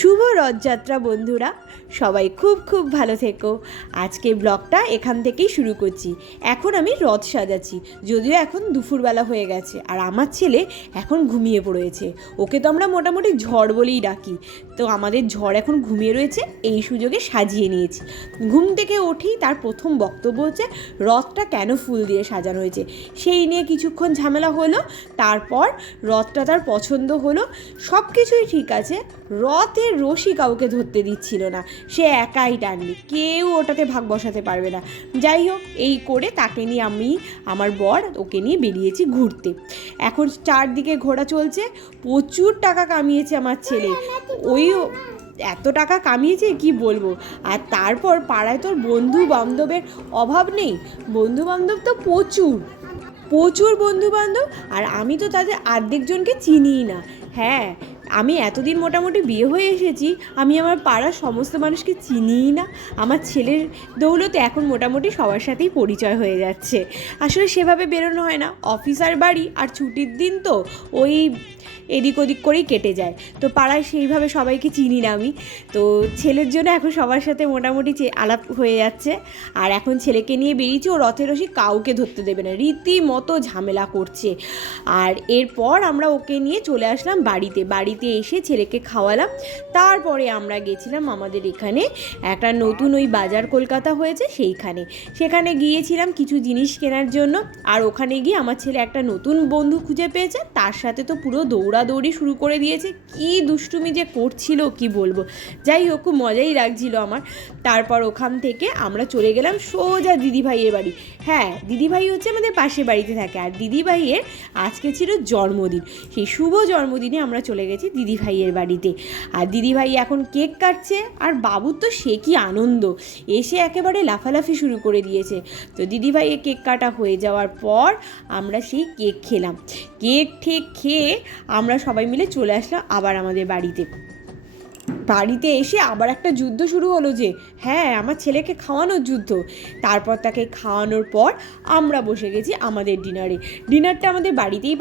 শুভ রথযাত্রা বন্ধুরা, সবাই খুব খুব ভালো থেকো। আজকে ব্লগটা এখান থেকেই শুরু করছি। এখন আমি রথ সাজাচ্ছি, যদিও এখন দুপুরবেলা হয়ে গেছে আর আমার ছেলে এখন ঘুমিয়ে পড়েছে। ওকে তো আমরা মোটামুটি ঝড় বলেই ডাকি, তো আমাদের ঝড় এখন ঘুমিয়ে রয়েছে, এই সুযোগে সাজিয়ে নিয়েছি। ঘুম থেকে উঠেই তার প্রথম বক্তব্য হচ্ছে রথটা কেন ফুল দিয়ে সাজানো হয়েছে, সেই নিয়ে কিছুক্ষণ ঝামেলা হলো। তারপর রথটা তার পছন্দ হলো, সব কিছুই ঠিক আছে। রথের রশি কাউকে ধরতে দিচ্ছিল না, সে একাই টানবে, কেউ ওটাতে ভাগ বসাতে পারবে না। যাই হোক, এই করে তাকে নিয়ে আমি, আমার বর, ওকে নিয়ে বেরিয়েছি ঘুরতে। এখন চারদিকে ঘোরা চলছে, প্রচুর টাকা কামিয়েছে আমার ছেলে। ওই এত টাকা কামিয়েছে কি বলবো। আর তারপর পাড়ায় তোর বন্ধু বান্ধবের অভাব নেই, বন্ধু বান্ধব তো প্রচুর প্রচুর বন্ধু বান্ধব, আর আমি তো তাদের অর্ধেকজনকে চিনিই না। হ্যাঁ, আমি এতদিন মোটামুটি বিয়ে হয়ে এসেছি, আমি আমার পাড়ার সমস্ত মানুষকে চিনিই না। আমার ছেলের দৌলতে এখন মোটামুটি সবার সাথেই পরিচয় হয়ে যাচ্ছে। আসলে সেভাবে বেরোনো হয় না, অফিসার বাড়ি আর ছুটির দিন তো ওই এদিক ওদিক করেই কেটে যায়, তো পাড়ায় সেইভাবে সবাইকে চিনি না আমি। তো ছেলের জন্য এখন সবার সাথে মোটামুটি আলাপ হয়ে যাচ্ছে। আর এখন ছেলেকে নিয়ে বেরিয়েছি, ও রথের রশি কাউকে ধরতে দেবে না, রীতিমতো ঝামেলা করছে। আর এরপর আমরা ওকে নিয়ে চলে আসলাম বাড়িতে এসে ছেলেকে খাওয়ালাম। তারপরে আমরা গেছিলাম আমাদের এখানে একটা নতুন ওই বাজার কলকাতা হয়েছে সেখানে গিয়েছিলাম কিছু জিনিস কেনার জন্য। আর ওখানে গিয়ে আমার ছেলে একটা নতুন বন্ধু খুঁজে পেয়েছে, তার সাথে তো পুরো দৌড়াদৌড়ি শুরু করে দিয়েছে। কি দুষ্টুমি যে করছিল কি বলবো। যাই হোক, খুব মজাই লাগছিল আমার। তারপর ওখান থেকে আমরা চলে গেলাম সোজা দিদিভাইয়ের বাড়ি। হ্যাঁ, দিদিভাই হচ্ছে আমাদের পাশের বাড়িতে থাকে, আর দিদিভাইয়ের আজকে ছিল জন্মদিন। সেই শুভ জন্মদিনে আমরা চলে গেছি দিদিভাইয়ের বাড়িতে। আর দিদিভাই এখন কেক কাটছে, আর বাবুর তো সে কি আনন্দ, এসে একেবারে লাফালাফি শুরু করে দিয়েছে। তো দিদিভাইয়ের কেক কাটা হয়ে যাওয়ার পর আমরা সেই কেক খেলাম। কেক ঠিক খেয়ে আমরা সবাই মিলে চলে আসলাম আবার আমাদের বাড়িতে এসে আবার একটা যুদ্ধ শুরু হলো যে, হ্যাঁ, আমার ছেলেকে খাওয়ানোর যুদ্ধ। তারপর তাকে খাওয়ানোর পর আমরা বসে গেছি আমাদের ডিনারটা আমাদের বাড়িতেই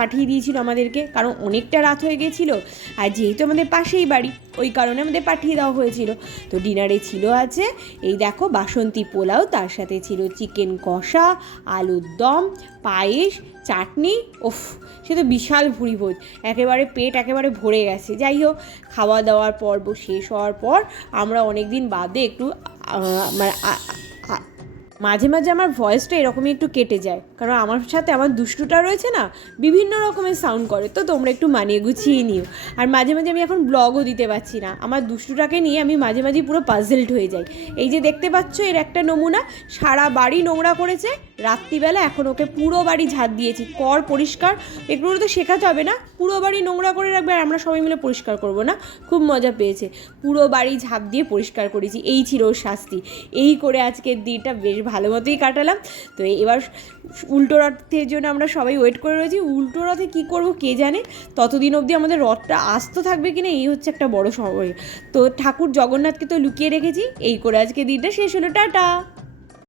পাঠিয়ে দিয়েছিল আমাদেরকে, কারণ অনেকটা রাত হয়ে গেছিলো। আর যেহেতু আমাদের পাশেই বাড়ি, ওই কারণে আমাদের পাঠিয়ে দেওয়া হয়েছিল। তো ডিনারে ছিল আছে এই দেখো বাসন্তী পোলাও, তার সাথে ছিল চিকেন কষা, আলুর দম, পায়েস, চাটনি। ওফ, সে তো বিশাল ভুঁড়ি ভোজ, একেবারে পেট একেবারে ভরে গেছে। যাই হোক, খাওয়া দাওয়ার পর্ব শেষ হওয়ার পর আমরা অনেক দিন বাদে একটু মাঝে মাঝে আমার ভয়েসটা এরকমই একটু কেটে যায়, কারণ আমার সাথে আমার দুষ্টুটা রয়েছে না, বিভিন্ন রকমের সাউন্ড করে, তো তোমরা একটু মানিয়ে গুছিয়ে নিও। আর মাঝে মাঝে আমি এখন ব্লগও দিতে পারছি না, আমার দুষ্টুটাকে নিয়ে আমি মাঝে মাঝে পুরো পাজলড হয়ে যাই। এই যে দেখতে পাচ্ছ, এর একটা নমুনা, সারা বাড়ি নোংরা করেছে রাত্রিবেলা, এখন ওকে পুরো বাড়ি ঝাড় দিয়েছি, কর পরিষ্কার। এগুলো তো শেখাতে হবে না, পুরো বাড়ি নোংরা করে রাখবে আর আমরা সবাই মিলে পরিষ্কার করবো না। খুব মজা পেয়েছে, পুরো বাড়ি ঝাঁপ দিয়ে পরিষ্কার করেছি, এই ছিল ওর শাস্তি। এই করে আজকের দিনটা বেশ ভালো মতোই কাটালাম। তো এবার উল্টো রথের জন্য আমরা সবাই ওয়েট করে রয়েছি। উল্টো রথে কী করবো কে জানে, ততদিন অবধি আমাদের রথটা আস্ত থাকবে কিনা, এই হচ্ছে একটা বড় সময়। তো ঠাকুর জগন্নাথকে তো লুকিয়ে রেখেছি। এই করে আজকে দিনটা শেষ হলো, টাটা।